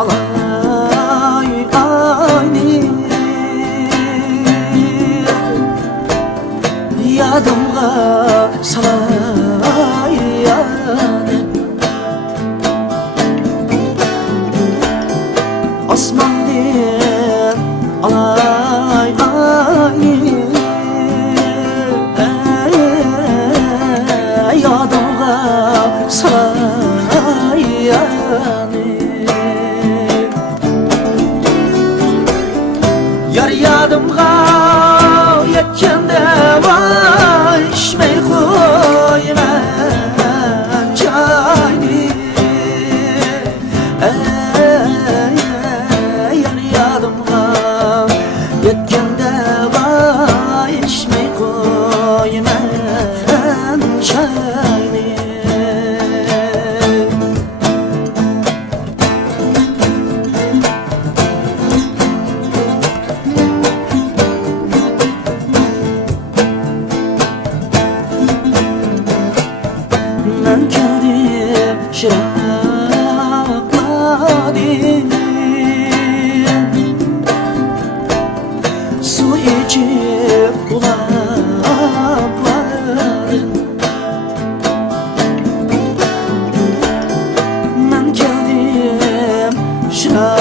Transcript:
alay ayni yadımga salay yani osmondan alay ayni yadımga salay yani yar yadımga yetkende vay içmey koyman çayni yar yadımga yetkende vay içmey koyman çayni ben kendim şirakladım su içip bulaklarım ben kendim şirakladım